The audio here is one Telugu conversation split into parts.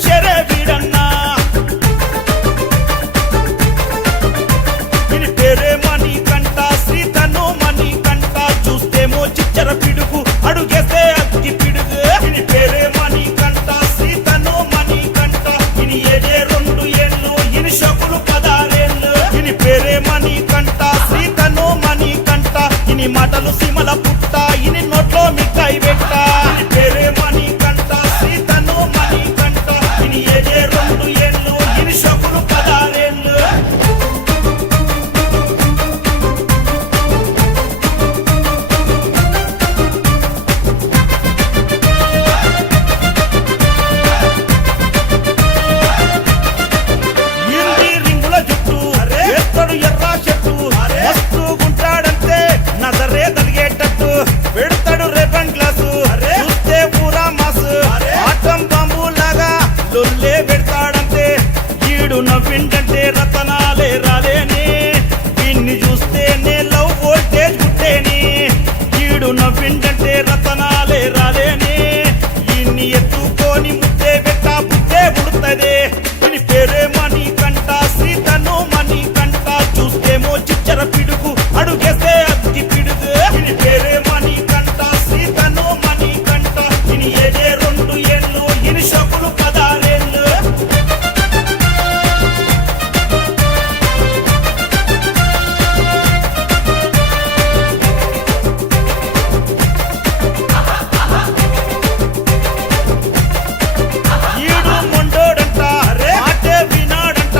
మనిషేరే వీడన్నా వీని పేరే మణికంఠ శ్రీతను మణికంఠ చూస్తేమో చిచ్చర పిడుగు అడుగేస్తే అగ్గి పిడుగు వీని పేరే మణికంఠ శ్రీతను మణికంఠ వీని ఏడే 2 ఏళ్ళు ఇని షకులు 16 ఏళ్ళు వీని పేరే మణికంఠ శ్రీతను మణికంఠ ఇని మాటలు సిమల పుట్ట ఇని నోట్లో మిఠాయి పెట్ట వీని పేరే మణికంఠ శ్రీతను మణికంఠ ఇని ఏడే 2 ఏళ్ళు ఇని షకులు 16 ఏళ్ళు ఇంటి రింగుల జుట్టు ఎత్తడు ఎర్ర చెట్టు మస్తు గుంటాడంతే నజరే తలిగేటట్టు పెడతాడు రేపన్ గ్లాసు చూస్తే పూరా మాసు ఆటం బాంబు లాగా లొల్లే పెడతాడంతే ఈడు నవ్విండంటే రతనాలే రాలేని వీన్ని చూస్తేనే లవ్ వోల్టేజ్ పుట్టేని ఈడు నవ్విండంటే రతనాలే రాలేని ఈన్ని ఎత్తుకొని ముద్దే పెట్ట బుద్దే పుడుతదే వీని పేరే మణికంఠ శ్రీతను మణికంఠ చూస్తేమో చిచ్చర పిడుగు అడుగేస్తే అగ్గి పిడుగు వీని పేరే మణికంఠ శ్రీతను మణికంఠ వీని ఏడే 2 ఏళ్ళు ఇని షకులు 16 ఏళ్ళు ఈడు మొండోడంట మాటే వినాడంట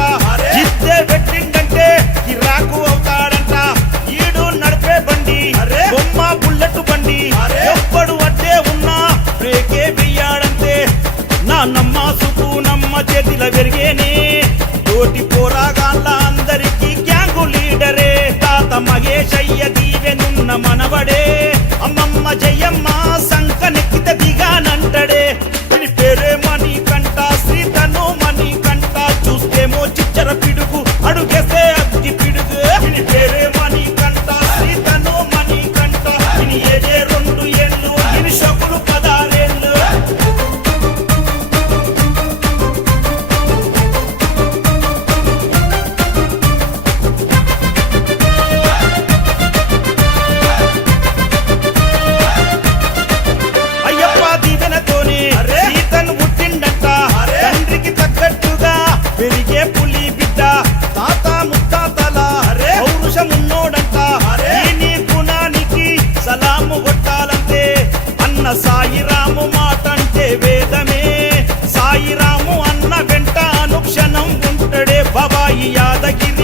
చిత్తే పెట్టిండంటే కిరాకు అవుతాడంట ఈడు నడిపే బండి బొమ్మ బుల్లెట్ బండి ఎవ్వడు అడ్డే ఉన్నా బ్రేకే వెయ్యాడంతే నా నమ్మ సుకు నమ్మ చేతిల పెరిగేనే తోటి పోరాగాళ్ళ అందరికీ గ్యాంగు లీడరే తాత మగేశయ్య దీవెనున్న మనవడే అమ్మమ్మ జయమ్మ సంక నెక్కిత దిగానంటడే వీని పేరే మణికంఠ శ్రీతను మణికంఠ చూస్తేమో చిచ్చర పిడుగు అడుగేస్తే అగ్గి పిడుగు వీని పేరే మణికంఠ శ్రీతను మణికంఠ వీని ఏడే 2 ఏళ్ళు ఇని షకులు 16 ఏళ్ళు అయ్యప్ప దీవెనతోనే సీతను పుట్టిండంట తండ్రికి తగ్గట్టుగా పెరిగే పులి బిడ్డ తాత ముత్తాతల పౌరుషమున్నోడంట నీ గుణానికి సలాము కొట్టాలంటే అన్న సాయిరాము మాటంటే వేదమే సాయిరాము అన్న వెంట అనుక్షణం ఉంటడే బాబాయి యాదగిరి